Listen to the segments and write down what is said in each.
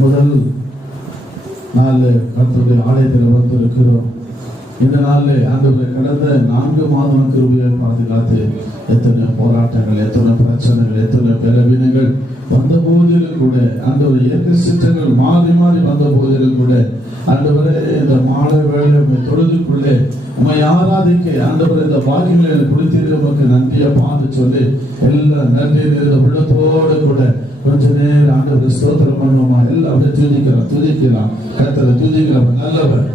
முதல் நாள் கர்த்தருடைய ஆலயத்தில் வந்திருக்கிறோம். இந்த நாளில் ஆண்டவரை கடந்த 4 மாதம் கிருபையை பாதுகாத்து எத்தனை போராட்டங்கள், எத்தனை பிரச்சனைகள், எத்தனை பலவீனங்கள் வந்த போதிலும் கூட ஆண்டவர் இயற்கை சிற்றங்கள் மாறி மாறி வந்த போதிலும் கூட ஆண்டவரே இந்த மாலை வேலை தொழுதுக்குள்ளே உண்மை ஆராதிக்க ஆண்டவரை இந்த பாக்கியங்களை குடித்தீர்கள், நமக்கு நன்றியை பார்த்து சொல்லி எல்லாம் நன்றி உள்ளத்தோடு கூட கொஞ்ச நேரம் ஆண்டவரை ஸ்தோத்திரம் பண்ணுவோமா? எல்லாம் துதிக்கலாம் கர்த்தரை துதிக்கலாம். நல்லவர்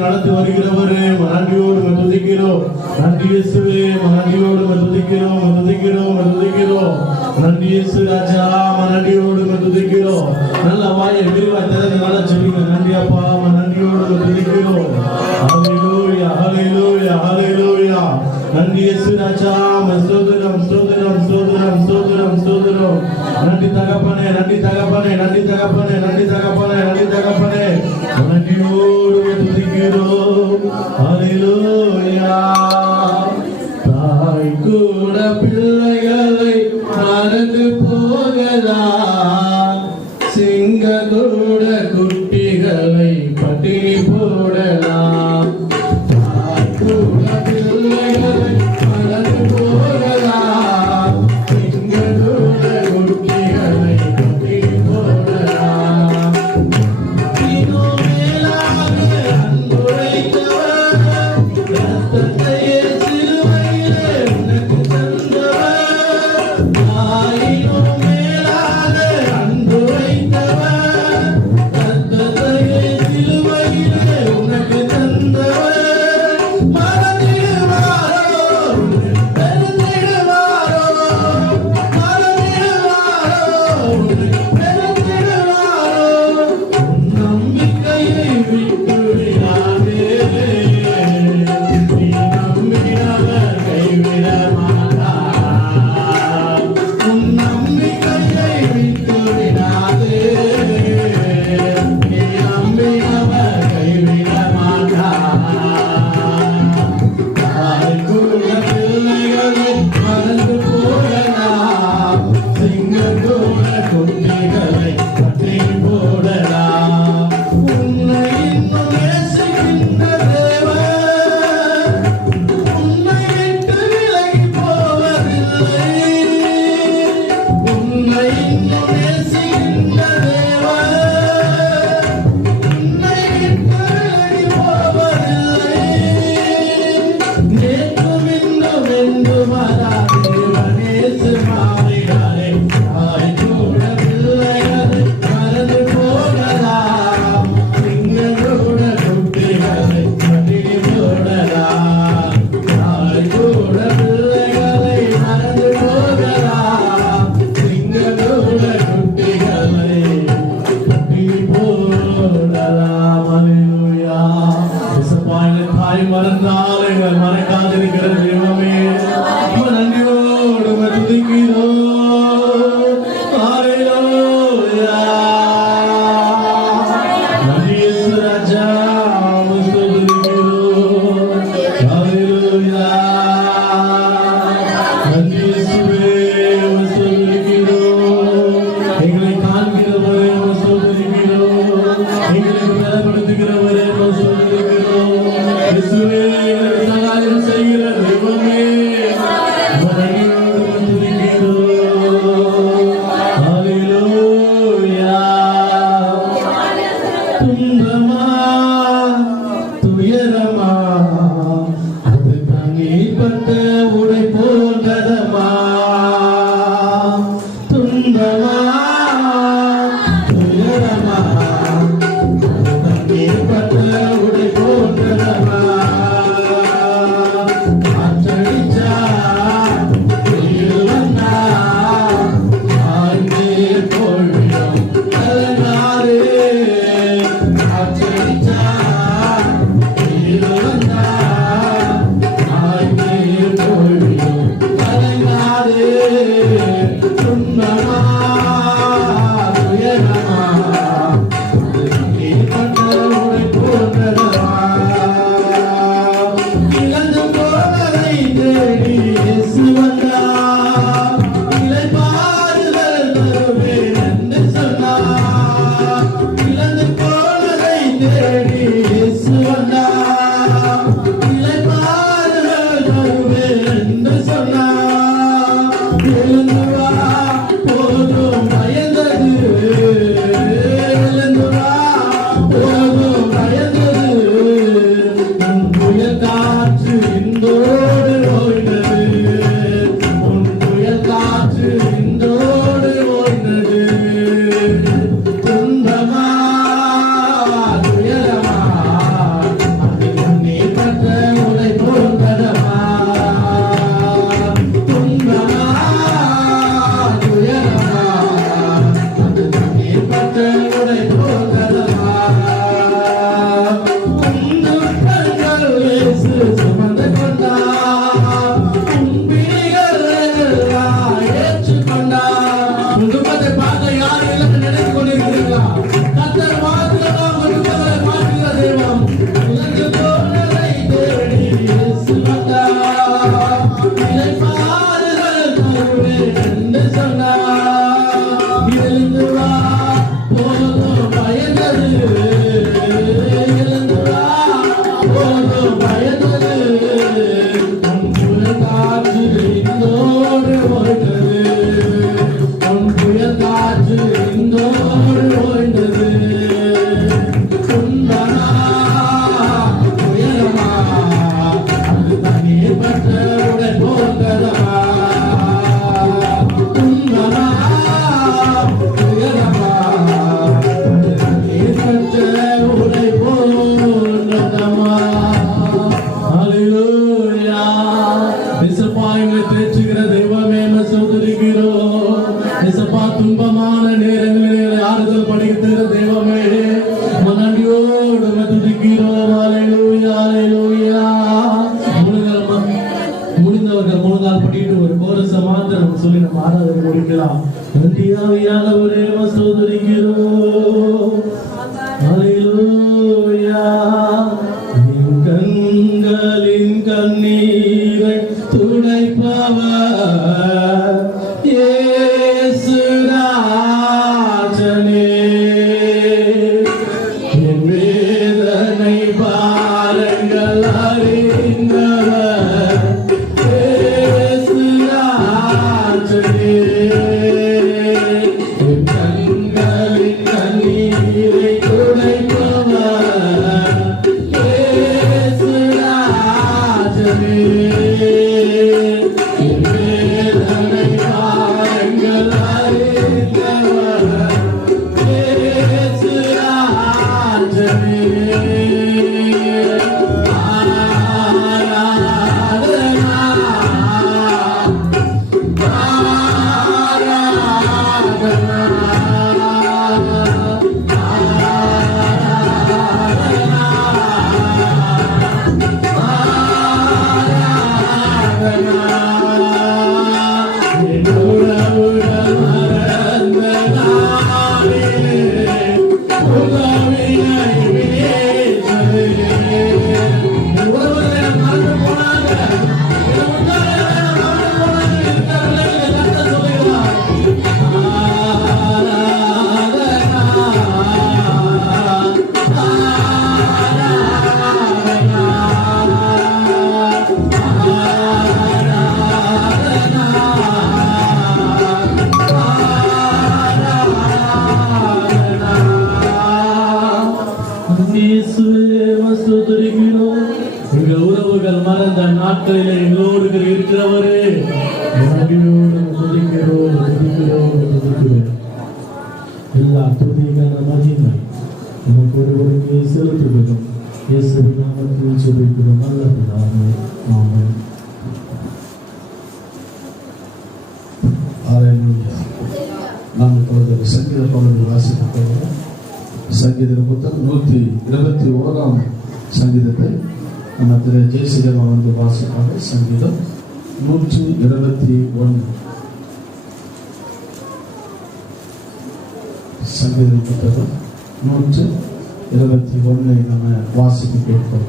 நடத்தி வருகிறவரே நன்றியோடு துதிக்கிறோம். நன்றி இயேசுவே, நன்றியோடு துதிக்கிறோம் துதிக்கிறோம் துதிக்கிறோம். நன்றி இயேசு ராஜா, நன்றியோடு துதிக்கிறோம். நல்ல வாயை விரிவாய் திறந்து நல்லா சொல்லுங்க. நன்றி அப்பா, நன்றியோடு துதிக்கிறோம். ஹல்லேலூயா ஹல்லேலூயா ஹல்லேலூயா. நன்றி இயேசு ராஜா, ஸ்தோத்திரம் ஸ்தோத்திரம் ஸ்தோத்திரம் ஸ்தோத்திரம் ஸ்தோத்திரம். நன்றி தகப்பனே, நன்றி தகப்பனே, நன்றி தகப்பனே, நன்றி தகப்பனே, நன்றி தகப்பனே. நன்றியோடு துதிக்கிறோம். ஹல்லேலூயா. தாய் கூட பிள்ளைகளை மறந்து போகலாம், சிங்க கூட குட்டிகளை பட்டினி போடலாம். தாய் கூட பிள்ளைகளை மறந்து போகலாம், சிங்க கூட குட்டிகளை பட்டினி போடலாம். இன்னும் மேலாக அன்புரைத்தவர், ரத்தத்தையே சிலுவையிலே உனக்கு தந்தவர். இன்னும் மேலாக தாய் மறந்தால் எங்கள் மறக்காதிருக்கிற தெய்வமே, நன்றியோடு துதிக்கிறோம். அந்த நாட்களிலே எங்களோடு இருக்கிறவரே, எல்லா துதிகள் மகிமை நமக்கு ஒருவருக்கு செலுத்துகிறோம். இயேசுவின் நாமத்தில் ஜெபிக்கிறோம் நல்ல பிதாவே. ஆமென். ஹல்லேலூயா. நாம் இப்பொழுது சங்கீத பகுதி வாசிக்கப் போகிறோம். சங்கீத புத்தகம் 121 சங்கீதத்தை நம்ம ஜெயசிகமா வந்து வாசிப்பாங்க. சங்கீதம் 121. சங்கீத புத்தகம் 121 நம்ம வாசிக்க கேட்போம்.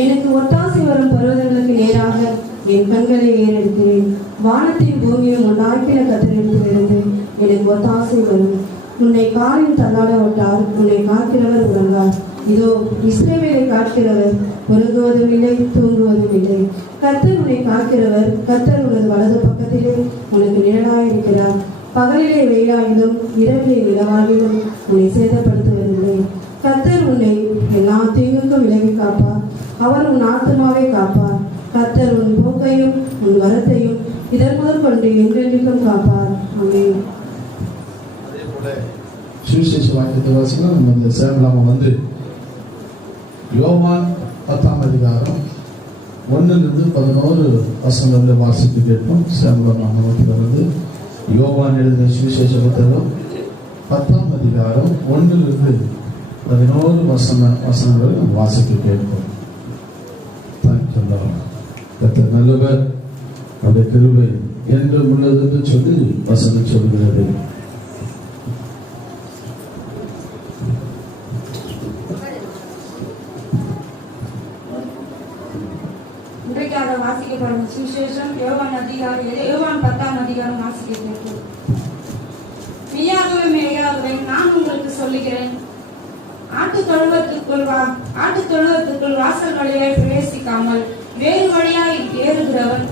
எனக்கு ஒத்தாசை வரும் பர்வதங்களுக்கு நேராக என் கண்களை ஏறெடுக்கிறேன். வானத்தையும் பூமியும் உண்டாக்கின கர்த்தரிடத்திலிருந்து எனக்கு ஒத்தாசை வரும். உன்னை காலில் தள்ளாட விட்டார், உன்னை காக்கிறவர் உறங்கார். இதோ இஸ்ரவேலை காக்கிறவர் உறங்குவதும் இல்லை, தூங்குவதும் இல்லை. கர்த்தர் உன்னை காக்கிறவர், கர்த்தர் உனது வலது பக்கத்திலே உனக்கு நிழலாயிருக்கிறார். பகலிலே வெயிலாகிலும் இரவிலே நிலவாகிலும் உன்னை சேதப்படுத்துவதில்லை. கர்த்தர் உன்னை எல்லா தீங்குக்கும் விலகி காப்பார். அவர் உன் ஆத்துமாவை காப்பார். கர்த்தர் உன் போக்கையும் உன் வரத்தையும் இதன் முதல் கொண்டு என்றென்றைக்கும் காப்பார். ஆமென். அதே போல சுவிசேஷ வாக்கியத்தை வாசிக்கலாம். நம்ம இந்த சேமலாம வந்து யோவான் 10ஆம் அதிகாரம் 1-11 வசனங்களை வாசித்து கேட்போம். சேமலாம நாமத்தில் வந்து யோவான் எழுதின சுவிசேஷ புத்தகம் 10ஆம் அதிகாரம் 1-11 வசனங்களை நம்ம வாசிக்க கேட்போம். கர்த்தர் நல்லவர், அவருடைய கிருபை என்றும் உள்ளது என்று சொல்லி வசனம் சொல்கிறது. இன்றைக்காக வாசிக்கப்படும் சுவிசேஷம் யோவான் 10ஆம் அதிகாரம் வாசிக்க. மெய்யாகவே மெய்யாகவே நான் உங்களுக்கு சொல்லுகிறேன், ஆட்டு தொழுவத்துக்குள் வாசல் வழியாய் பிரவேசிக்காமல் வேறு வழியாய் ஏறுகிறவன்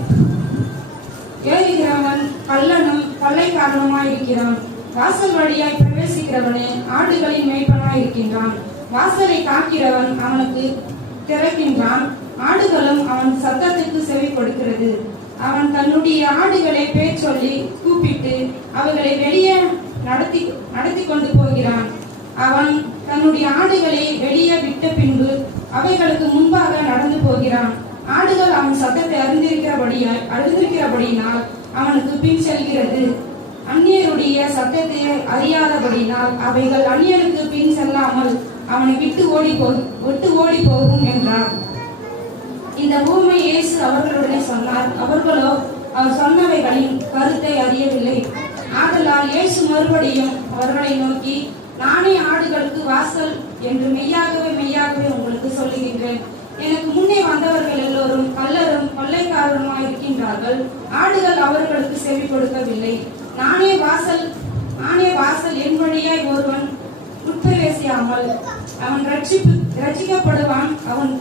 கள்ளனும் கொள்ளைக்காரனுமாய் இருக்கிறான். வாசல் வழியாய் பிரவேசிக்கிறவனே ஆடுகளின் மேய்ப்பனாய் இருக்கின்றான். வாசலை காக்கிறவன் அவனுக்கு திறக்கின்றான். ஆடுகளும் அவன் சத்தத்துக்கு செவி கொடுக்கிறது. அவன் தன்னுடைய ஆடுகளை பேர் சொல்லி கூப்பிட்டு அவைகளை வெளியே நடத்தி கொண்டு போகிறான். அவன் தன்னுடைய ஆடுகளை வெளியே விட்ட பின்பு அவைகளுக்கு முன்பாக நடந்து போகிறான். ஆடுகள் அவன் சத்தத்தை அறிந்திருக்கிறபடியினால் அவனுக்கு பின் செல்கிறது. அந்நியருடைய சத்தத்தை அறியாதபடினால் அவைகள் அந்நியனுக்கு பின் செல்லாமல் அவனை விட்டு ஓடி போகும் என்றார். இந்த பூமை இயேசு அவர்களுடனே சொன்னார். அவர்களோ அவர் சொன்னவைகளின் கருத்தை அறியவில்லை. ஆதலால் இயேசு மறுபடியும் அவர்களை நோக்கி, நானே ஆடுகளுக்கு வாசல் என்று மெய்யாகவே மெய்யாகவே உங்களுக்கு சொல்லுகின்றேன். எனக்கு முன்னே வந்தவர்கள் எல்லோரும் கள்ளரும் கொள்ளைக்காரருமாய் இருக்கின்றார்கள். ஆடுகள் அவர்களுக்கு செவி கொடுக்கவில்லை. நானே வாசல் என் வழியாய் ஒருவன் உட்பிரவேசியாமல் அவன் ரட்சிக்கப்படுவான். அவன்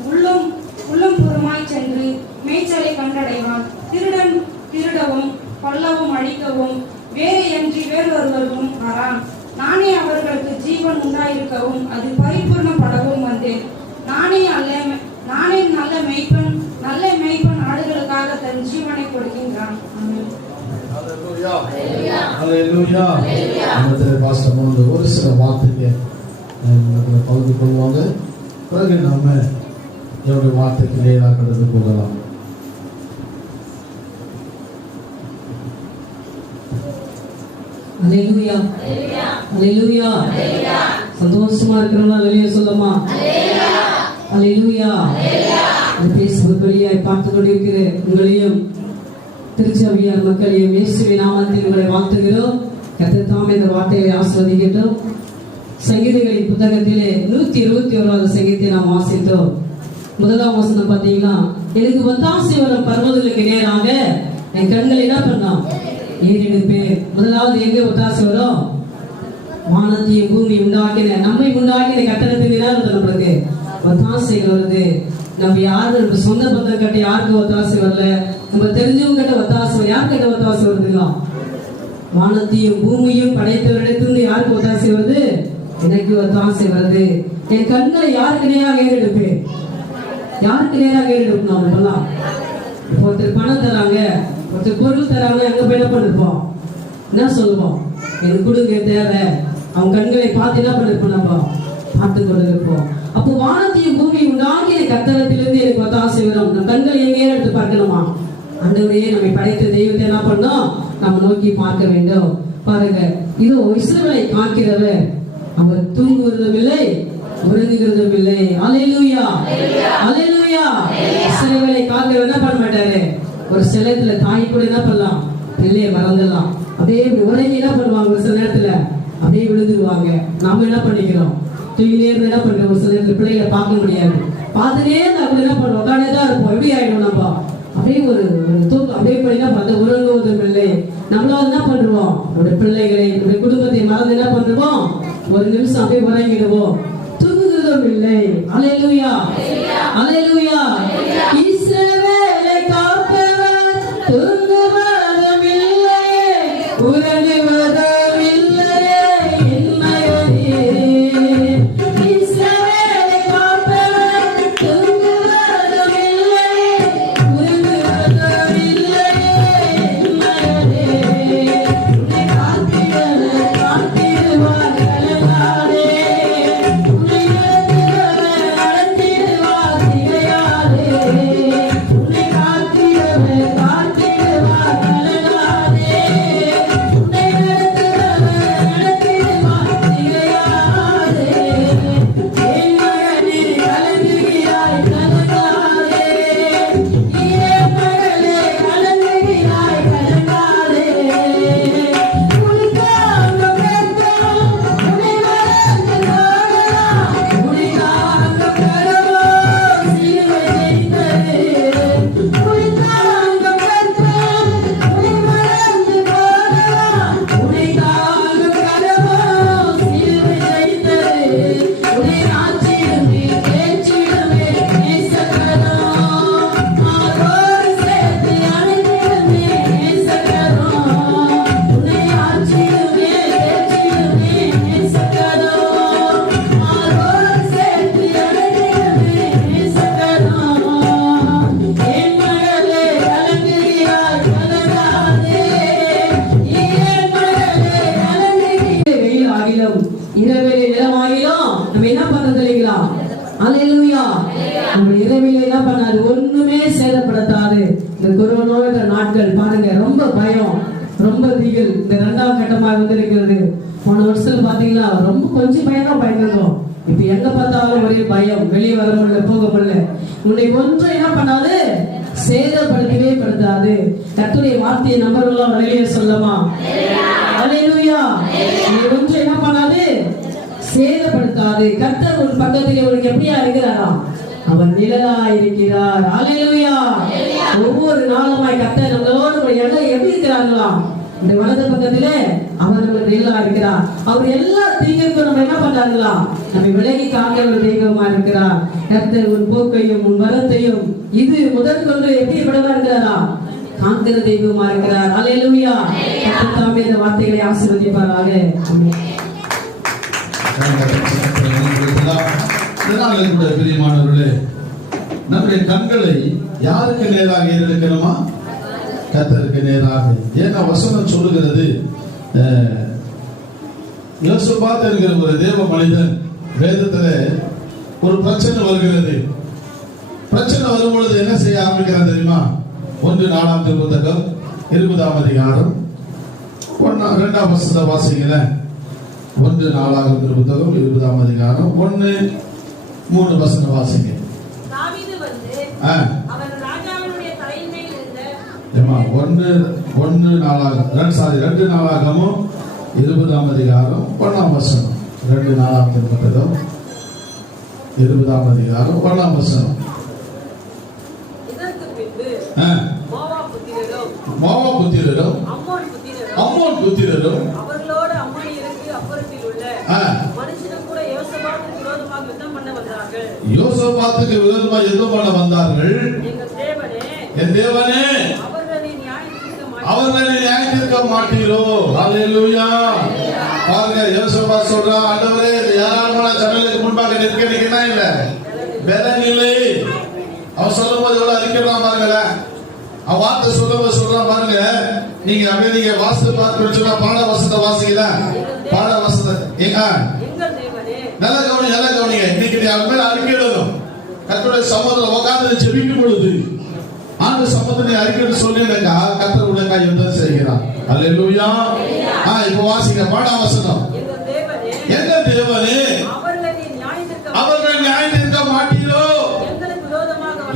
உள்ளம் புறமாய் சென்று மேய்ச்சலை கண்டடைவான். திருடன் திருடவும் கொல்லவும் அழிக்கவும் வேறொருவரும் வரான். நானே அவர்களுக்கு ஜீவன் உண்டாயிருக்கவும் அது பரிபூர்ணப்படவும் வந்தேன். நானே நல்ல மேய்ப்பன் ஆடுகளுக்காக தன் ஜீவனை கொடுக்கின்றான். ஒரு சில வார்த்தைக்கு பகிர்ந்து கொள்வாங்க. பிறகு நம்ம என்னுடைய வார்த்தைக்கு நேராக கடந்து போகலாம். அல்லேலூயா, அல்லேலூயா. சந்தோஷமா இருக்கிறவங்களா வெளியே சொல்லமா? அல்லேலூயா. பேசுவது வழியாய் பார்த்து கொண்டிருக்கிற உங்களையும் திருச்சபையார் மக்களையும் இயேசுவின் நாமத்தில் உங்களை வாழ்த்துகிறோம். கர்த்தர் தாமே இந்த வார்த்தையை ஆசீர்வதிக்கட்டும். சங்கீதங்களின் புத்தகத்திலே 121வது சங்கீதத்தை நாம் வாசித்தோம். முதலாம் வசனம் பார்த்தீங்கன்னா, எனக்கு ஒத்தாசை வரும் பர்வதங்களுக்கு நேராக என் கண்கள் என்ன பண்ணான்? ஏறெடுப்பேன். முதலாவது எங்க ஒத்தாசை வரும்? வானத்தையும் பூமி உண்டாக்கின நம்மை உண்டாக்கின கட்டணத்துக்கு என்ன நம்மளுக்கு ஒத்தாசைகள் வருது. நம்ம யாரும் நம்ம சொந்த பந்தம் கட்ட யாருக்கு ஒத்தாசை வரல, நம்ம தெரிஞ்சவங்க கிட்ட ஒத்தாசை, யார் கிட்ட ஒத்தாசை வருதுங்க? வானத்தையும் பூமியும் படைத்தவரிடத்திலிருந்து யாருக்கு ஒத்தாசை வருது? எனக்கு ஒத்தாசை வருது. என் கண்களை யாருக்கு நேராக ஏறெடுப்பேன்? யாருக்கு நேராக ஏறெடுப்போம்? நம்மளெல்லாம் ஒருத்தர் பணம் தராங்க, ஒருத்தர் பொருள் தராங்க, அங்க போய் என்ன பண்ணிருப்போம்? என்ன சொல்லுவோம்? எனக்கு கொடுங்க தேவை. அவங்க கண்களை பார்த்து என்ன பண்ணிருப்போம்? நம்ம பார்த்து கொண்டு இருப்போம். அப்போ வானத்தையும் பூமியும் உண்டாகிய கர்த்தரிடத்திலிருந்து எனக்கு ஒத்தாசை வரும். நம்ம கண்களை எங்கேயே எடுத்து பார்க்கணுமா? ஆண்டவரே, நம்மை படைத்த தெய்வத்தை என்ன பண்ணோம்? நம்ம நோக்கி பார்க்க வேண்டும். பாருங்க, இதோ இஸ்ரவேலை காக்கிறவர், அவர் தூங்குவதும் இல்லை உறங்குகிறதும் இல்லை. அல்லேலூயா, அல்லேலூயா. இஸ்ரவேலை காக்கிறவர் என்ன பண்ண மாட்டாரு? ஒரு சிலத்துல தாய் கூட என்ன பண்ணலாம்? பிள்ளைய மறந்துடலாம். அப்படியே உறங்கி என்ன பண்ணுவாங்க? ஒரு சில நேரத்துல அப்படியே விழுந்துருவாங்க. நாம என்ன பண்ணிக்கிறோம்? தூங்கிலே இருந்து என்ன பண்றோம்? ஒரு சில நேரத்துல பிள்ளைகளை பார்க்க முடியாது. பார்த்துட்டே அப்படி என்ன பண்ணுவோம்? உட்காந்தே தான் இருப்போம். எப்படி ஆயிடும்? நம்ம அப்படியே ஒரு தூக்கம் அப்படியே போய் என்ன பண்ற? உறங்குவதும் இல்லை. நம்மளால என்ன பண்றோம்? நம்முடைய பிள்ளைகளை, நம்முடைய குடும்பத்தை மறந்து என்ன பண்றோம்? ஒரு நிமிஷம் அப்படியே உறங்கிடுவோம். தூங்குகிறதும் இல்லை. அல்லேலூயா, அல்லேலூயா. இஸ்ரவேலை காப்பவர் தூங்குவதும் இல்லையே உறங்குவதும் இல்லையே என் மகனே. இஸ்ரவேலை காப்பவர் தூங்குவதும் இல்லையே உறங்குவதும் இல்லையே என் மகனே. உன்னை காத்திடுவார் காத்திடுவார் கலங்காதே. உன்னை நடத்திடுவார் நடத்திடுவார் திகையாதே. உன்னை காத்திடுவார் காத்திடுவார் கலங்காதே. உன்னை நடத்திடுவார் நடத்திடுவார் திகையாதே. என் மகனே கலங்குகிறாய் கலங்காதே. என் மகளே கலங்குகிறாய் கலங்காதே. உனக்காக பெற்றோம் உன்னை மறந்து போகலாம். உனக்காக கடவுள் சிலுவை வைத்தது. உனக்காக பெற்றோம் உன்னை மறந்து போகலாம். உனக்காக கடவுள் சிலுவை வைத்தது. உன்னை ஆற்றிடுமே பேச்சிடுமே நேசக்கரம். மார்போடு சேர்த்து அணைத்திடுமே நேசக்கரம். உன்னை ஆற்றிடுமே பேச்சிடுமே நேசக்கரம். மார்போடு சேர்த்து அணைத்திடுமே நேசக்கரம். என் மகளே கலங்குகிறாய் கலங்காதே. என் மகளே கலங்குகிறாய். வெயில் ஆகிலும் இரவிலே நிலமாகிலும் நம்ம என்ன பண்றது இல்லைங்களா? அல்லேலூயா. நம்ம இரவிலே என்ன பண்ணாது? ஒண்ணுமே சேதப்படுத்தாது. இந்த கொரோனா நாட்கள் பாருங்க, ரொம்ப பயம், ரொம்ப திகில். இந்த 2ஆம் கட்டமா வந்திருக்கிறது. போன வருஷத்துல பாத்தீங்களா, ரொம்ப கொஞ்சம் பயம் தான் பயந்துருந்தோம். இப்ப எங்க பார்த்தாலும் ஒரே பயம். வெளியே வர முடியல, போக முடியல. உன்னை ஒன்றும் என்ன பண்ணாது? சேதப்படுத்தவே படுத்தாது. கர்த்தருடைய வார்த்தையை நம்பர்களாம் வெளியே சொல்லமா? அல்லேலூயா. உன்னை ஒன்றும் என்ன பண்ணாது? சேதப்படுத்தாது. கர்த்தர் ஒரு பக்கத்திலே உனக்கு எப்படியா இருக்கிறாரா? அவர் நிழலா இருக்கிறார். அல்லேலூயா. ஒவ்வொரு நாளுமாய் கர்த்தர் நம்மளோடு கூட எப்படி இருக்கிறார்களாம்? இந்த வலது பக்கத்திலே அவர் நமக்கு நிழலா இருக்கிறார். அவர் எல்லா தீங்குக்கும் நம்ம என்ன பண்றாங்களாம்? நம்ம விலகி காக்கிற ஒரு தெய்வமா இருக்கிறார். கர்த்தர் உன் போக்கையும் உன் வரத்தையும் இது முதற்கொண்டு எப்படி விடவா இருக்கிறாரா? காக்கிற தெய்வமா இருக்கிறார். அல்லேலூயா. கர்த்தர் தாமே இந்த வார்த்தைகளை ஆசீர்வதிப்பாராக. ஆமென். இதனால கூட பிரியமானவர்களே, நம்முடைய கண்களை யாருக்கு நேராக ஏறெடுக்கணுமா? கர்த்தருக்கு நேராக. ஏன்னா வசனம் சொல்லுகிறது, யோசபாத் என்கிற ஒரு தேவ மனிதன், வேதத்துல ஒரு பிரச்சனை வருகிறது. பிரச்சனை வரும்பொழுது என்ன செய்ய ஆரம்பிக்கிறான் தெரியுமா? 1 புத்தகம் 20ஆம் அதிகாரம் 2ஆம் வசனத்தை வாசிங்களேன். 1 புத்தகம் 20ஆம் அதிகாரம் 1-3 வசனம் வாசிங்க. தாவீது வந்து அவன் ராஜாவினுடைய தலையின் மேல் இருந்த 2 நாளாகமும் 20ஆம் அதிகாரம் 1ஆம் வசனம். 2 புத்தகம் 20ஆம் அதிகாரம் 1ஆம் வசனம். இதற்கு பின்பு மோவாப் புத்திரரும் அம்மோன் புத்திரரும் அவர்களோடு அம்மோனியருக்கு அப்புறத்தில் உள்ள மனுஷனும் கூட யோசபாத்துக்கு விரோதமாக யுத்தம் பண்ண வந்தார்கள். யோசபாத்துக்கு விரோதமா யுத்தம் பண்ண வந்தார்கள். எங்கள் தேவனே, என் தேவனே, அவர்களை நியாயம் தீர்க்க மாட்டீர். அவர்களை நியாயம் தீர்க்க மாட்டீரோ. ஹல்லேலூயா. பாருங்க, யோசபாத் சொல்றா, ஆண்டவரே ஏராளமான ஜனங்களுக்கு முன்பாக நிற்க எனக்கு என்ன இல்ல, பலன் இல்லை. அவன் சொல்லும் போது எவ்வளவு அறிக்கைலாம் பாருங்களேன். அவன் வார்த்தை சொல்றான் பாருங்க. நீங்க அப்படியே நீங்க வாசித்து பார்த்து சொன்னா பாட வசனத்தை வாசிக்கல. பாட வசனத்தை எங்கள் தேவனே, நல்ல கவனிங்க. இன்னைக்கு நீ அவன் மேல அறிக்கை எழுதணும். கர்த்தருடைய சமூகத்துல உட்கார்ந்து ஜெபிக்கும் பொழுது ஆண்டு சமூகத்தை அறிக்கை சொல்லினாக்கா கர்த்தர் உனக்காக யுத்தம் செய்கிறார். அல்லேலூயா. இப்போ வாசிக்க பாட வசனம். எங்கள் தேவனே, அவர்கள் நியாயம் தீர்க்க மாட்டீரோ.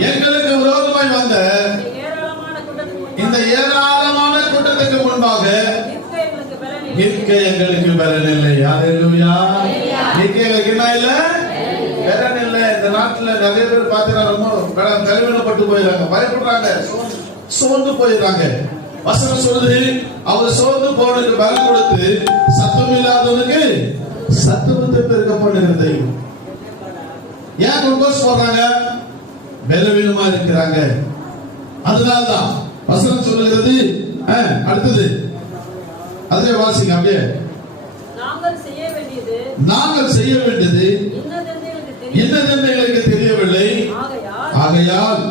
எங்களுக்கு விரோதமாய் வந்த இந்த ஏராளமான கூட்டத்துக்கு முன்பாக நிற்க எங்களுக்கு பலன் இல்லை. அல்லேலூயா. நிற்க எங்களுக்கு என்ன இல்லை, பலன் இல்லை. இந்த நாட்டுல நிறைய பேர் பார்த்தீங்கன்னா ரொம்ப கலவீனப்பட்டு போயிடறாங்க, பயப்படுறாங்க, சோர்ந்து போயிடுறாங்க. வசனம் சொல்லுது, அவர் சோர்ந்து போனதுக்கு பலன் கொடுத்து சத்தம் இல்லாதவனுக்கு சத்தத்தை பெருக்க பண்ணுகிறது. ஏன் குளுக்கோஸ் போடுறாங்க? பலவீனமா இருக்கிறாங்க. அதனால்தான் வசனம் சொல்லுகிறது. அடுத்தது அதே வாசிங்க. அப்படியே நாங்கள் செய்ய வேண்டியது இன்னதென்று எங்களுக்கு தெரியவில்லை. ஆகையால்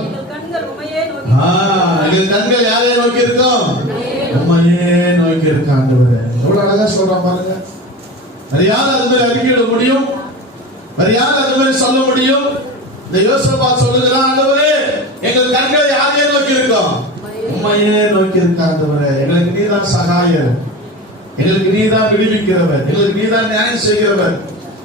எங்கள் கண்கள் யாரை நோக்கி இருக்கோம்? உம்மையே நோக்கி இருக்க. ஆண்டவரே எவ்வளவு அழகா சொல்றான் பாருங்க. வேற யார் அது மாதிரி அறிக்கையிட முடியும்? வேற யார் அது மாதிரி சொல்ல முடியும்? இந்த யோசபாத் சொல்லுகிறான், ஆண்டவரே எங்கள் கண்கள் யாரையே நோக்கி இருக்கோம்? உம்மையே நோக்கி இருக்க. ஆண்டவரே எங்களுக்கு நீதான் சகாயர், எங்களுக்கு நீதான் விடுவிக்கிறவர், எங்களுக்கு நீதான் நியாயம் செய்கிறவர்,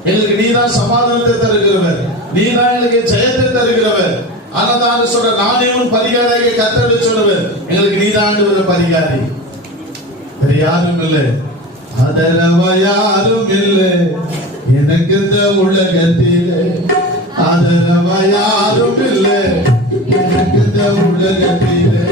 எங்களுக்கு நீதான் சமாதானத்தை தருகிறவர், நீதான் எங்களுக்கு ஜெயத்தை தருகிறவர். ஆனதான் சொல்ற, நானே உன் பரிகாரியாக கர்த்தரை சொல்லுவர், எங்களுக்கு நீதான் ஒரு பரிகாரி. வேற யாரும் இல்லை, ஆதரவா யாரும் இல்லை எனக்கு இந்த உலகத்திலே. ஆதரவா யாரும் இல்லை எனக்கு இந்த உலகத்திலே.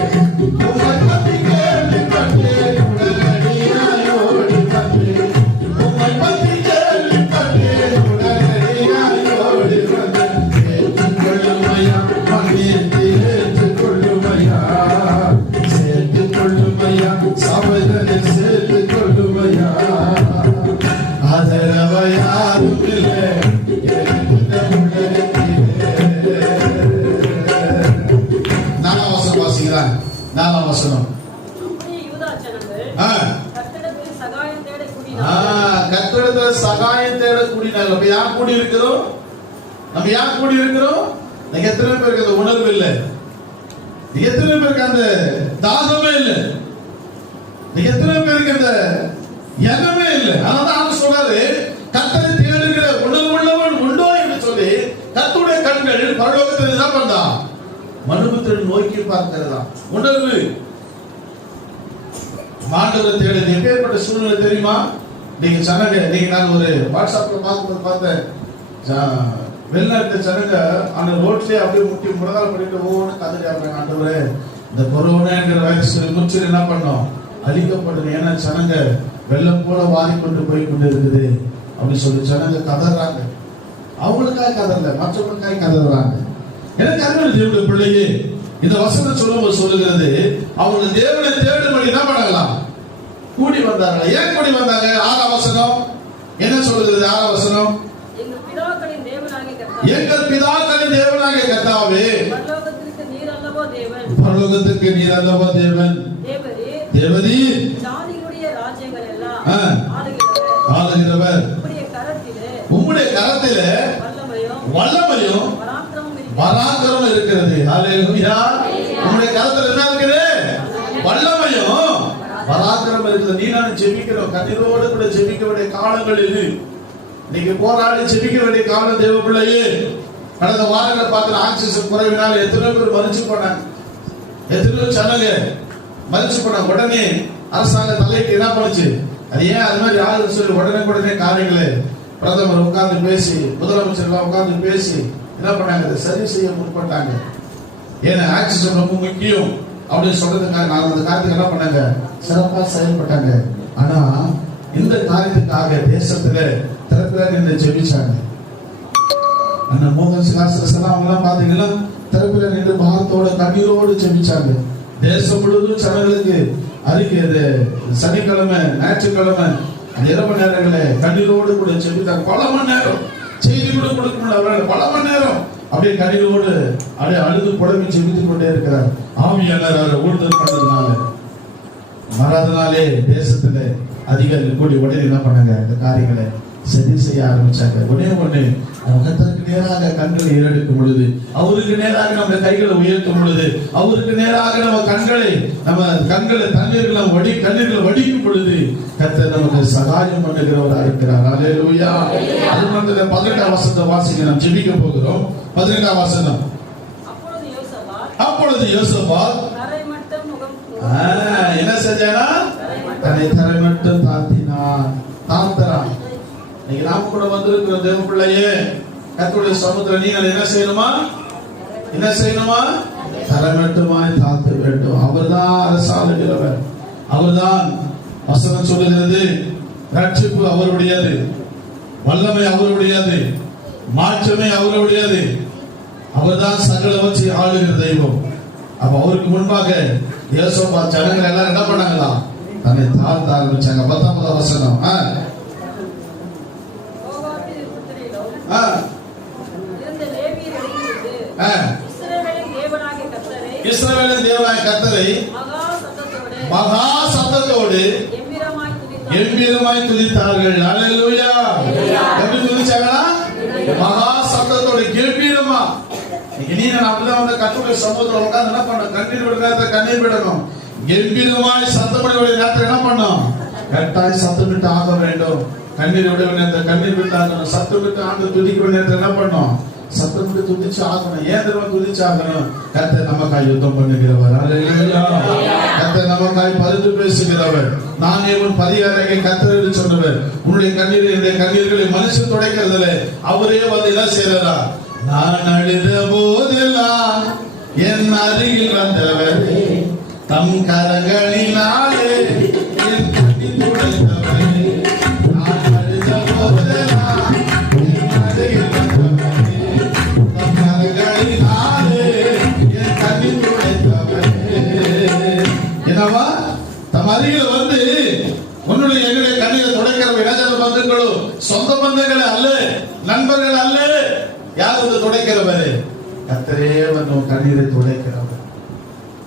நாலாம் வசனம். கர்த்தரிடத்துல சகாயம் தேட கூடினாங்க. நம்ம யார் கூடி இருக்கிறோம்? நம்ம யார் கூடி இருக்கிறோம்? எத்தனை பேருக்கு அந்த உணர்வு இல்லை? எத்தனை பேருக்கு அந்த தாகமே இல்லை? எத்தனை பேருக்கு அந்த எண்ணமே இல்லை? அதான் அவர் சொல்றாரு, கர்த்தரை தேடுகிற உணர்வு உள்ளவன் உண்டோ என்று சொல்லி கர்த்தருடைய கண்கள் பரலோகத்தில் என்ன பண்ணா? மனுபுத்திரன் நோக்கி பார்க்கிறதா உணர்வு. ஆண்டவரை தேட எப்பேற்பட்ட சூழ்நிலை தெரியுமா? நீங்க சொன்னாங்க, நீங்க நான் ஒரு வாட்ஸ்அப்ல பார்க்கும்போது பார்த்தேன், வெளிநாட்டு ஜனங்க அந்த ரோட்லயே அப்படியே முட்டி முடங்கால் பண்ணிட்டு ஒவ்வொன்று கதறாங்க. ஆண்டவரே இந்த கொரோனாங்கிற வைரஸ் முற்றிலும் என்ன பண்ணோம்? அழிக்கப்படுது. ஏன்னா ஜனங்க வெள்ளம் போல வாரிக்கொண்டு போய் கொண்டு இருக்குது அப்படின்னு சொல்லி ஜனங்க கதறாங்க. அவங்களுக்காக கதறல, மற்றவங்களுக்காக கதறாங்க. எனக்கு அருமையான தேவனுடைய பிள்ளையே, இந்த வசனம் சொல்லும்போது சொல்லுகிறது, அவங்க தேவனை தேடும்படி என்ன பண்ணலாம்? கூடி வந்தார்கள். ஏன் கூடி வந்தாங்க? 6ஆம் வசனம் என்ன சொல்லுகிறது? 6ஆம் வசனம், எங்கள் பிதாக்களின் தேவனாகிய கர்த்தாவே, பரலோகத்திற்கு நீர் அல்லவோ தேவன், தேவரீர் ஜாதிகளுடைய ராஜ்யங்கள் எல்லாம் ஆளுகிறவர், உம்முடைய கரத்திலே வல்லமையும் பராக்கிரமம் இருக்கிறது. ஹல்லேலூயா. உம்முடைய கரத்தில் என்ன இருக்குது? வல்லமையும் பராக்கிரமம் இருக்குது. நீ நான் ஜெபிக்கிறோம், கண்ணீரோடு கூட ஜெபிக்க வேண்டிய காலங்கள் இது. நீங்க போராடி ஜெபிக்க வேண்டிய காலம் தேவ பிள்ளையே. கடந்த வாரங்களை பார்த்து ஆக்சிஜன் குறைவினால் எத்தனை பேர் மறிச்சு போனாங்க, எத்தனையோ ஜனங்க மறிச்சு போனாங்க. உடனே அரசாங்க தலைக்கு என்ன பண்ணுச்சு? அது ஏன் அது மாதிரி யாரும் சொல்லி உடனே காரியங்களை பிரதமர் உட்கார்ந்து பேசி, முதலமைச்சர் உட்கார்ந்து பேசி என்ன பண்ணாங்க? அதை சரி செய்ய முற்பட்டாங்க. ஏன்னா ஆக்சிஜன் ரொம்ப முக்கியம் அப்படின்னு சொல்றதுக்காக நான் அந்த காரியத்துக்கு என்ன பண்ணாங்க? சிறப்பாக செயல்பட்டாங்க. ஆனா இந்த காரியத்துக்காக தேசத்துல திறத்துல நின்று ஜெபிச்சாங்க. அண்ணன் மோகன் சிலாசஸ் எல்லாம் அவங்க எல்லாம் பாத்தீங்கன்னா திறப்பில நின்று பாரத்தோட கண்ணீரோடு ஜெபிச்சாங்க. தேசம் முழுவதும் ஜனங்களுக்கு அறிக்கை சனிக்கிழமை ஞாயிற்றுக்கிழமை அந்த இரவு நேரங்களே கண்ணீரோடு கூட ஜெபித்தாங்க. பல மணி நேரம் செய்தி கூட கொடுக்க முடியல, பல மணி நேரம் அப்படியே கண்ணீரோடு அப்படியே அழுது புடவை ஜெபித்துக் கொண்டே இருக்கிறார். ஆவியானவர் அவரை ஊடுதல் பண்ணதுனால மறாதனாலே தேசத்துல அதிகாரிகள் கூடி உடனே என்ன பண்ணாங்க, இந்த காரியங்களை சரி செய்ய ஆரம்பிச்சாங்க. உடனே கர்த்தருக்கு நேராக கண்களை ஏறெடுக்கும் பொழுது, அவருக்கு நேராக நம்ம கைகளை உயர்த்தும் பொழுது, அவருக்கு நேராக நம்ம கண்களை தண்ணீர்களை கண்ணீர்களை வடிக்கும் பொழுது கர்த்தர் நமக்கு சகாயம் பண்ணுகிறவராக இருக்கிறார். அல்லேலூயா. அது மட்டும் 18ஆம் வசனத்தை வாசிக்க நாம் ஜெபிக்க போகிறோம். 18ஆம் வசனம். அப்பொழுது யோசபாத் என்ன செஞ்சானா, தன்னை தரை மட்டும் தாழ்த்தினான். இன்னைக்கு நாம கூட வந்திருக்கிற தேவ பிள்ளையே, கர்த்தருடைய சமூகத்துல நீங்கள் என்ன செய்யணுமா? தரை மட்டுமாய் தாழ்த்த வேண்டும். அவர்தான் அரசாளுகிறவர். அவர்தான் வசனம் சொல்லுகிறது, ரட்சிப்பு அவருடையது, வல்லமை அவருடையது, மாற்றமே அவருடையது. அவர்தான் சகலவற்றை ஆளுகிற தெய்வம். அப்ப அவருக்கு முன்பாக யோசபாத் ஜனங்கள் எல்லாம் என்ன பண்ணாங்களா, தன்னை தாழ்த்த ஆரம்பிச்சாங்க. 19ஆம் வசனம். இஸ்ரவேலின் தேவனாகிய கர்த்தரை மகா சத்தத்தோடு கம்பீரமாய் துதித்தார்கள். அல்லேலூயா. எப்படி துதிச்சாங்களா? மகா சத்தத்தோடு கம்பீரமா. நீ நான் அப்படிதான் வந்து கர்த்தருடைய சமூகத்துல உட்கார்ந்து என்ன பண்ணணும், கண்ணீர் விடுற நேரத்துல கண்ணீர் விடணும், கம்பீரமாய் சத்தமிட வேண்டிய நேரத்துல என்ன பண்ணணும், கட்டாய் சத்தமிட்டு ஆக வேண்டும். கண்ணீர் விட வேண்டிய நேரத்துல கண்ணீர் விட்டு ஆகணும், சத்தமிட்டு ஆண்டு துதிக்க வேண்டிய நேரத்துல என்ன பண்ணணும், சத்தமிட்டு துதிச்சு ஆகணும். ஏன் தெரியுமா துதிச்சு ஆகணும்? கர்த்தர் நமக்காய் யுத்தம் பண்ணுகிறவர். அல்லேலூயா. கர்த்தர் நமக்காய் பரிந்து பேசுகிறவர். நான் உன் பரிகாரத்தை கர்த்தர் சொன்னவர். உன்னுடைய கண்ணீர் என்னுடைய கண்ணீர்களை மனுஷன் துடைக்கிறதுல அவரே வந்து என்ன செய்யறா, நான் அழுத போதெல்லாம் என் அருகில் வந்தவர், தம் கரங்களினாலே என் கண்ணீர் துடைத்தவர். நான் அழுத போதெல்லாம் என் அருகில் வந்தவர், தம் கரங்களினாலே என் கண்ணீர் துடைத்தவர். என்னவா, தம் அருகில் வந்து உன்னுடைய எங்களுடைய கண்ணீரை துடைக்கிறவர். இனஜன பந்துகளும் சொந்த பந்தங்கள் அல்ல, நண்பர்கள் அல்ல. யார் வந்து துடைக்கிறவர்? கர்த்தரே வந்து கண்ணீரை துடைக்கிறவர்.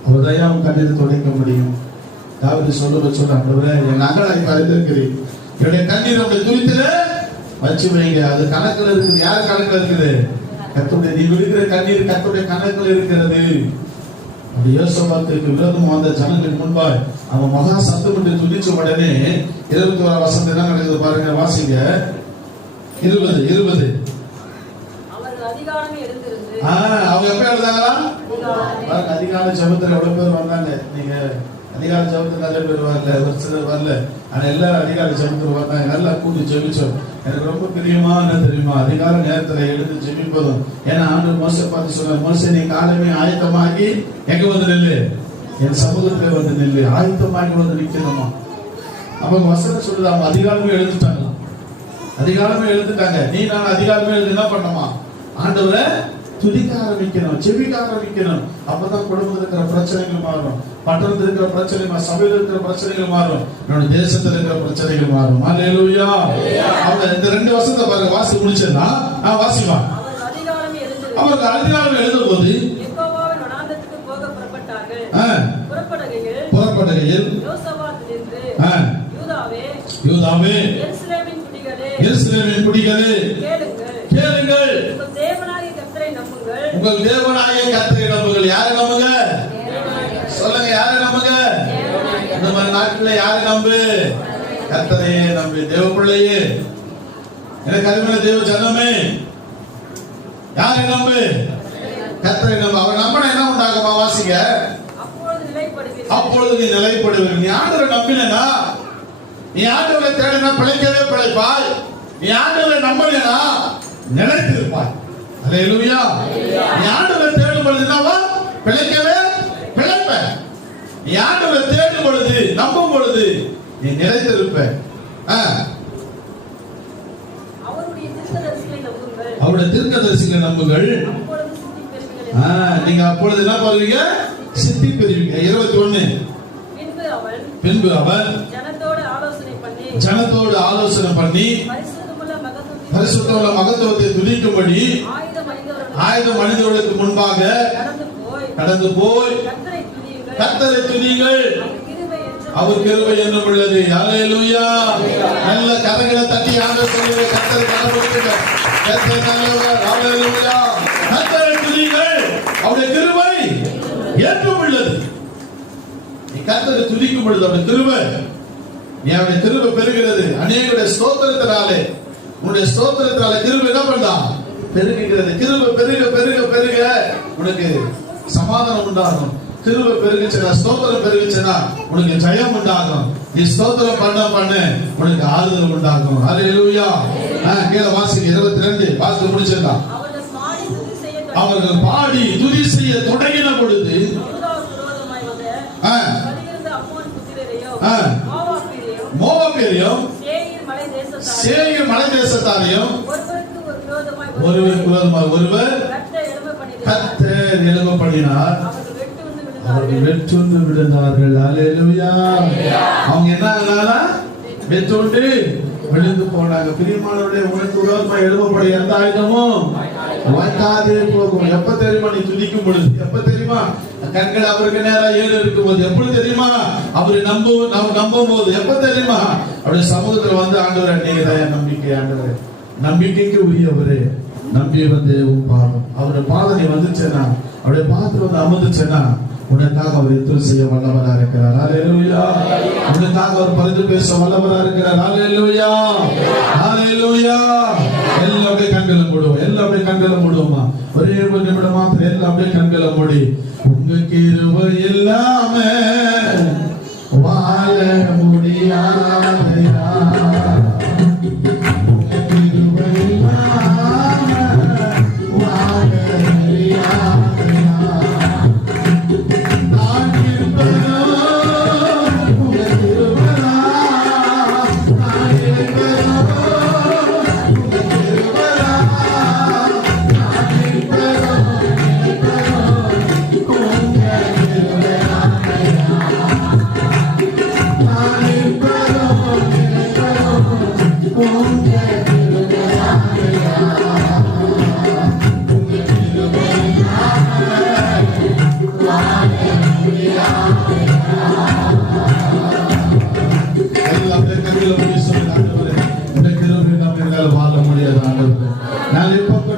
அவர்தான் கண்ணீரை துடைக்க முடியும். தாவீது சொல்ல என் அங்கலாய் பறிந்திருக்கிறேன், என்னுடைய கண்ணீரை உடைய துணித்துல வச்சு வைங்க. அது கணக்குல இருக்குது. யார் கணக்குல இருக்குது? கர்த்தருடைய. நீ விடுகிற கண்ணீர் கர்த்தருடைய கணக்குல இருக்கிறது. அப்படி யோசபாத்துக்கு விரோதமா வந்த ஜனங்களுக்கு முன்பாய் அவன் மகா சத்தமிட்டு துதிச்ச உடனே 21ஆம் வசனம் என்ன நடக்குது பாருங்க, வாசிங்க. 20 அவங்க எப்ப எழுதாங்களா? அதிகாலை ஜபத்துல எவ்வளவு பேர் வந்தாங்க. நீங்க அதிகாலை ஜபத்துல நல்ல பேர் வரல, ஒரு சிலர் வரல. ஆனா எல்லாரும் அதிகாலை ஜபத்துல வந்தாங்க. நல்லா கூட்டி ஜெபிச்சோம். எனக்கு ரொம்ப பிரியமா என்ன தெரியுமா, அதிகாலை நேரத்துல எழுந்து ஜெபிப்பதும். ஏன்னா ஆண்டவர் மோசே பார்த்து சொன்னார், மோசே நீ காலமே ஆயத்தமாகி எங்க வந்து நில்லு, என் சமூகத்துல வந்து நில்லு. ஆயத்தமாகி வந்து நிக்கணுமா. அவங்க வசனம் சொல்லுது, அவங்க அதிகாலமே எழுந்துட்டாங்க. நீ நான் அதிகாலமே எழுந்து என்ன பண்ணணுமா, ஆண்டவரை துதிக்க ஆரம்பிக்கணும், ஜெபிக்க ஆரம்பிக்கணும். அப்பதான் குடும்பத்தில் இருக்கிற பிரச்சனைகள் மாறும், பட்டணத்தில் இருக்கிற பிரச்சனை, சபையில் இருக்கிற பிரச்சனைகள் மாறும், நம்முடைய தேசத்தில் இருக்கிற பிரச்சனைகள் மாறும். அல்லேலூயா. அவங்க இந்த 2 வருஷத்தை பாருங்க, வாசி முடிச்சா வாசிமா. அவர்கள் அதிகாரம் எழுதும் போது புறப்படுகையில் யூதாவே எருசலேமின் குடிகளே கேளுங்கள், உங்கள் தேவனாகிய கர்த்தரை நம்புங்கள். யாரை நம்புங்க? சொல்லுங்க, யாரை நம்புங்க? இந்த மாதிரி நாட்களில் யாரை நம்பு? கர்த்தரையே நம்பு. தேவ பிள்ளையே, எனக்கு அருமையான தேவ ஜனமே, யாரை நம்பு? கர்த்தரை நம்பு. அவர் நம்பினா என்ன உண்டாகுமா? வாசிங்க. அப்பொழுது நீ நிலைப்படுவீர்கள். நீ ஆண்டவரை நம்பினா, நீ ஆண்டவரை தேடினா பிழைக்கவே பிழைப்பாய். நீ ஆண்டவரை நம்பலைனா நிலைத்திருப்பாய். அல்லேலூயா. நீ ஆண்டவரை தேடும் பொழுது என்னவா? பிழைக்கவே பிழைப்ப. நீ ஆண்டவரை தேடும் பொழுது, நம்பும் பொழுது நீ நிலைத்திருப்ப. அவருடைய தீர்க்கதரிசிகளை நம்புங்கள். அப்பொழுது சித்தி பெறுவீர்கள். நீங்க அப்பொழுது என்ன பண்ணுவீங்க? சித்தி பெறுவீங்க. 21. பின்பு அவன் ஜனத்தோடு ஆலோசனை பண்ணி பரிசுத்தமுள்ள மகத்துவத்தை துதிக்கும்படி ஆயுதம் அணிந்தவர்களுக்கு முன்பாக கடந்து போய் கர்த்தரை துதியுங்கள், அவர் கிருபை என்றும் உள்ளது. அல்லேலூயா. நல்ல கரங்களை தட்டி ஆண்டவர் சொல்லுங்க, கர்த்தரை கனப்படுத்துங்க. கர்த்தர் நல்லவர். அல்லேலூயா. கர்த்தரை துதியுங்கள், அவருடைய கிருபை என்றும் உள்ளது. நீ கர்த்தரை துதிக்கும் பொழுது அவருடைய கிருபை, நீ அவருடைய கிருபை பெறுகிறது. அநேகருடைய ஸ்தோத்திரத்தினாலே, உன்னுடைய ஸ்தோத்திரத்தினாலே கிருபை என்ன பண்ணா? பெருகுகிறது. கிருபை பெருக பெருக பெருக உனக்கு சமாதானம் உண்டாகும். கிருபை பெருகுச்சுன்னா, ஸ்தோத்திரம் பெருகுச்சுன்னா உனக்கு ஜெயம் உண்டாகும். நீ ஸ்தோத்திரம் பண்ண உனக்கு ஆறுதல் உண்டாகும். அல்லேலூயா. கீழே வாசிங்க. 22 வாசித்து முடிச்சிடலாம். அவர்கள் பாடி துதி செய்ய தொடங்கின பொழுது மோவாபியரையும் சேயீர் மலை தேசத்தாரையும் ஒருவருக்கு விரோதமாக ஒருவர் கர்த்தர் எழும்ப பண்ணினார். அவர்கள் வெற்றுண்டு விழுந்தார்கள். அல்லேலூயா. அவங்க என்ன ஆனாங்களா? வெற்றுண்டு விழுந்து போனாங்க. பிரியமானவர்களே, உனக்கு விரோதமாக எழுப்பப்பட எந்த ஆயுதமும் வாய்க்காதே போகும். எப்ப தெரியுமா? நீ துதிக்கும் பொழுது. எப்ப தெரியுமா? கண்கள் அவருக்கு நேரா ஏழு இருக்கும் போது. எப்படி தெரியுமா? அவரை நம்பும் போது. எப்ப தெரியுமா? அவருடைய சமூகத்துல வந்து, ஆண்டவரே நீங்க தான் நம்பிக்கை, ஆண்டவரே நம்பிக்கைக்கு உரியவரே, நம்பி வந்து பாதம், அவருடைய பாதம் நீ வந்துச்சேன்னா, அவருடைய பாதத்துல வந்து அமர்ந்துச்சேன்னா உனக்காக அவர் எதிர்த்து செய்ய வல்லவரா இருக்கிறார். அல்லேலூயா. உனக்காக அவர் பரிந்து பேச வல்லவரா இருக்கிறார். அல்லேலூயா. அல்லேலூயா. எல்லாமே கண்களை மூடுவோம். எல்லாமே கண்களை மூடுவோமா? ஒரே ஒரு நிமிடம் மாத்திரம் எல்லாமே கண்களை மூடி, உங்க கிருபை இல்லாம வாழ முடியாதையா,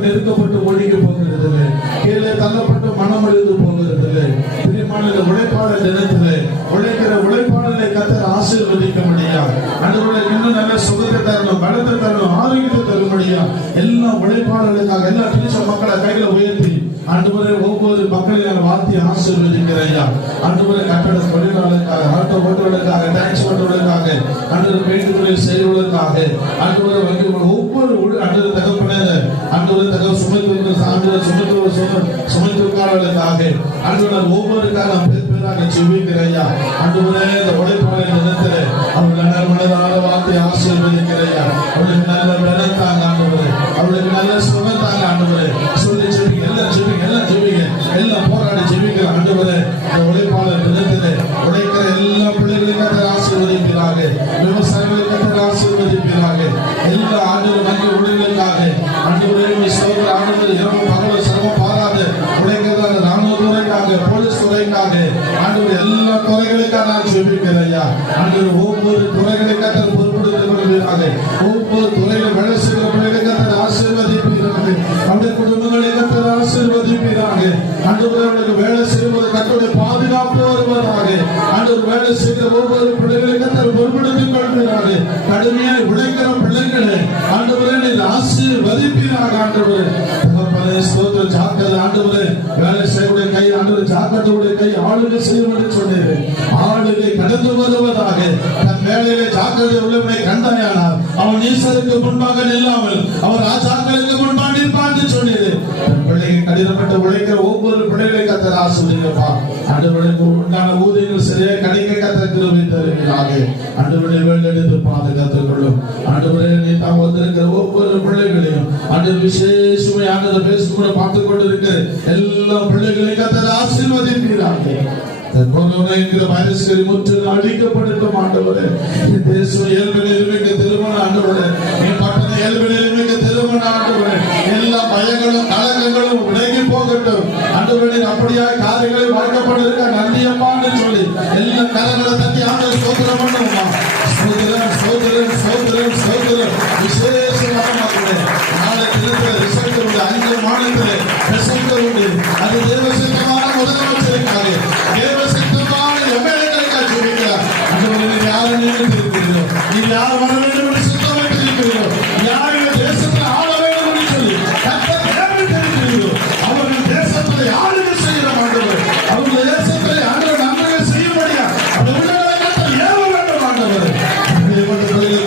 நெருக்கப்பட்டு ஒழுகி போகிறது, கீழே தள்ளப்பட்டு மனம் எழுந்து போகிறது. பிரியமான உழைப்பாளர் தினத்திலே உழைக்கிற உழைப்பாளர்களை கர்த்தர் ஆசீர்வதிக்க முடியாது. அன்றுவர்களுக்கு இன்னும் நல்ல சுகத்தை தரணும், பலத்தை தரணும், ஆரோக்கியத்தை தர முடியாது. எல்லா உழைப்பாளர்களுக்காக எல்லா திருச்ச மக்களை கைகளை உயர்த்தி ஆண்டவரே ஒவ்வொரு மக்களையும் வாழ்த்தி ஆசீர்வதிக்கிறையா. ஆண்டவரே கட்டட தொழிலாளர்களுக்காக, ஆட்டோ ஓட்டுவதற்காக, டாக்ஸ் ஓட்டுவதற்காக, ஆண்டவர் பெயிண்ட் தொழில் செய்வதற்காக, ஆண்டவரை வங்கி ஒவ்வொரு ஆண்டவர் தகப்பனே, ஆண்டவர் தகவல் சுமைத்துக்காரர்களுக்காக, ஆண்டவர் ஒவ்வொருக்காக பேராக செவிக்கிறையா. ஆண்டவரே இந்த உழைப்பாளர் தினத்திலே அவர்கள் நல்ல மனதார வாழ்த்தி ஆசீர்வதிக்கிறையா. அவர்களுக்கு நல்ல பலத்தாங்க ஆண்டவரே, அவர்களுக்கு நல்ல சுகத்தாங்க ஆண்டவரே. சொல்லி செவிங்க, எல்லாம் செவிங்க, எல்லாம் செவிங்க, எல்லாம் போராடி செவிக்கிற ஆண்டவரே. இந்த உழைப்பாளர் தினத்திலே உழைக்கிற எல்லா பிள்ளைகளையும் கர்த்தர் ஆசீர்வதிப்பீராக. விவசாயிகளை கர்த்தர் ஆசீர்வதிப்பீராக. எல்லா ஆண்டவர் வங்கி ஊழியர்களுக்காக ஆண்டவரே சோதர ஆண்டவர் இரவு பகல சிரமம் பாராது உழைக்கிறதாக, ராணுவ துறைக்காக, போலீஸ் துறைக்காக, ஆண்டவர் எல்லா துறைகளுக்காக நான் ஜெபிக்கிறேயா. ஆண்டவர் ஒவ்வொரு துறைகளை கர்த்தர் பொறுப்படுத்திக் கொள்வீராக. ஒவ்வொரு துறையிலும் வேலை செய்கிற பிள்ளைகளை கர்த்தர் ஆசீர்வதிப்பீராக. அவருடைய குடும்பங்களை கர்த்தர் ஆசீர்வதிப்பீராக. ஆண்டவர் அவர்களுக்கு வேலை செய்வது கர்த்தருடைய பாதுகாப்பு வருவதாக. ஆண்டவர் வேலை செய்கிற ஒவ்வொரு பிள்ளைகளை கர்த்தர் பொறுப்படுத்திக் கொள்வீராக. கடுமையாய் உழைக்கிற பிள்ளைகளை ஆண்டவரே நீர் ஆசீர்வதிப்பீராக. ஆண்டவரே தகப்பனே ஸ்தோத்திரம். ஜாக்கிரதை ஆண்டவரே, வேலை செய்யக்கூடிய கை ஆண்டவர் ஜாக்கிரதையுடைய கை ஆளுகை செய்யும் என்று சொன்னீர். ஆளுகை கடந்து வருவதாக. தன் வேலையிலே ஜாக்கிரதை உள்ளவனை கண்டாயானால் அவன் ஈஸ்வருக்கு முன்பாக நில்லாமல் அவர் ராஜாக்களுக்கு முன்பாக நிற்பான் என்று சொன்னீர். பிள்ளைகள் கடினப்பட்டு உழைக்கிற ஒவ்வொரு பிள்ளைகளை கர்த்தர் ஆசீர்வதிங்கப்பா. ஆண்டவரே உண்டான ஊதியங்கள் சரியா கிடைக்க கர்த்தர் கிருபை தருவீராக. ஆண்டவரே வேண்டெடுத்து பாதுகாத்துக் கொள்ளும். ஆண்டவரே நீ தாம் வந்திருக்கிற ஒவ்வொரு பிள்ளைகளையும் ஆண்டவர் விசேஷமாக பேசுகிற பார்த்து கொண்டிருக்கிற எல்லா பிள்ளைகளையும் கர்த்தர் ஆசீர்வதிப்பீராக. கொரோனா என்கிற வைரஸ்களை முற்றிலும் அழிக்கப்படட்டும் ஆண்டவரே. என் தேசம் இயல்பில் மிக திருமணம் ஆண்டவரே. என் பட்டண இயல்பில் மிக திருமணம் ஆண்டவரே. எல்லா பயங்களும் கலக்கங்களும் விலகி போகட்டும் ஆண்டவரே. அப்படியாக காரியங்களை வழங்கப்பட்டிருக்க நன்றியம்மான்னு சொல்லி எல்லா கலங்களை தட்டி ஆண்டவர் ஸ்தோத்திரம் பண்ணுவோமா. சோதரன் சோதரன் சோதரன் சோதரன் விசேஷமாக நாளை திருத்த ரிசல்ட் உண்டு. 5 மாநிலத்தில் ரிசல்ட் உண்டு. அது தேவசித்தமான முதலமைச்சருக்காக தேவசித்தமான எம்எல்ஏக்களுக்காக சொல்லிக்கிறார். அந்தவர்கள் யாரும் நியமித்திருக்கிறீர்களோ, நீ யார் வர வேண்டும் என்று சுத்தமிட்டிருக்கிறீர்களோ, யார் இந்த தேசத்தில் ஆள வேண்டும் என்று சொல்லி கர்த்தர் நியமித்திருக்கிறீர்களோ அவர்கள் தேசத்தில் ஆளுகை செய்கிற ஆண்டவர். அவர்கள் தேசத்தில் ஆண்டவர் நன்மைகள் செய்யும்படியா அந்த உள்ளங்களை கர்த்தர் ஏவ வேண்டும் ஆண்டவர்.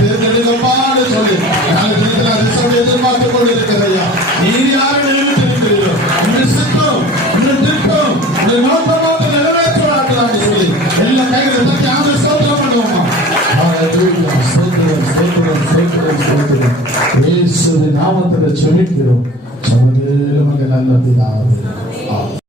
தேர்ந்தெடுக்கப்பாடு சொல்லி நாளை தினத்தில் அதிர்ஷ்டம் எதிர்பார்த்துக் கொண்டிருக்கிறதையா நீர் யாரும் நியமித்திருக்கிறீர்களோ இந்த சித்தம் இந்த திட்டம் இந்த நோக்கமாக நிறைவேற்றுவார்களான்னு சொல்லி எல்லா கைகளை தட்டி ஆண்டு ஸ்தோத்திரம் பண்ணுவோமா. ஸ்தோத்திரம் ஸ்தோத்திரம் ஸ்தோத்திரம் ஸ்தோத்திரம். இயேசுவின் நாமத்தில் ஜெபிக்கிறோம். நல்ல பிதாவே.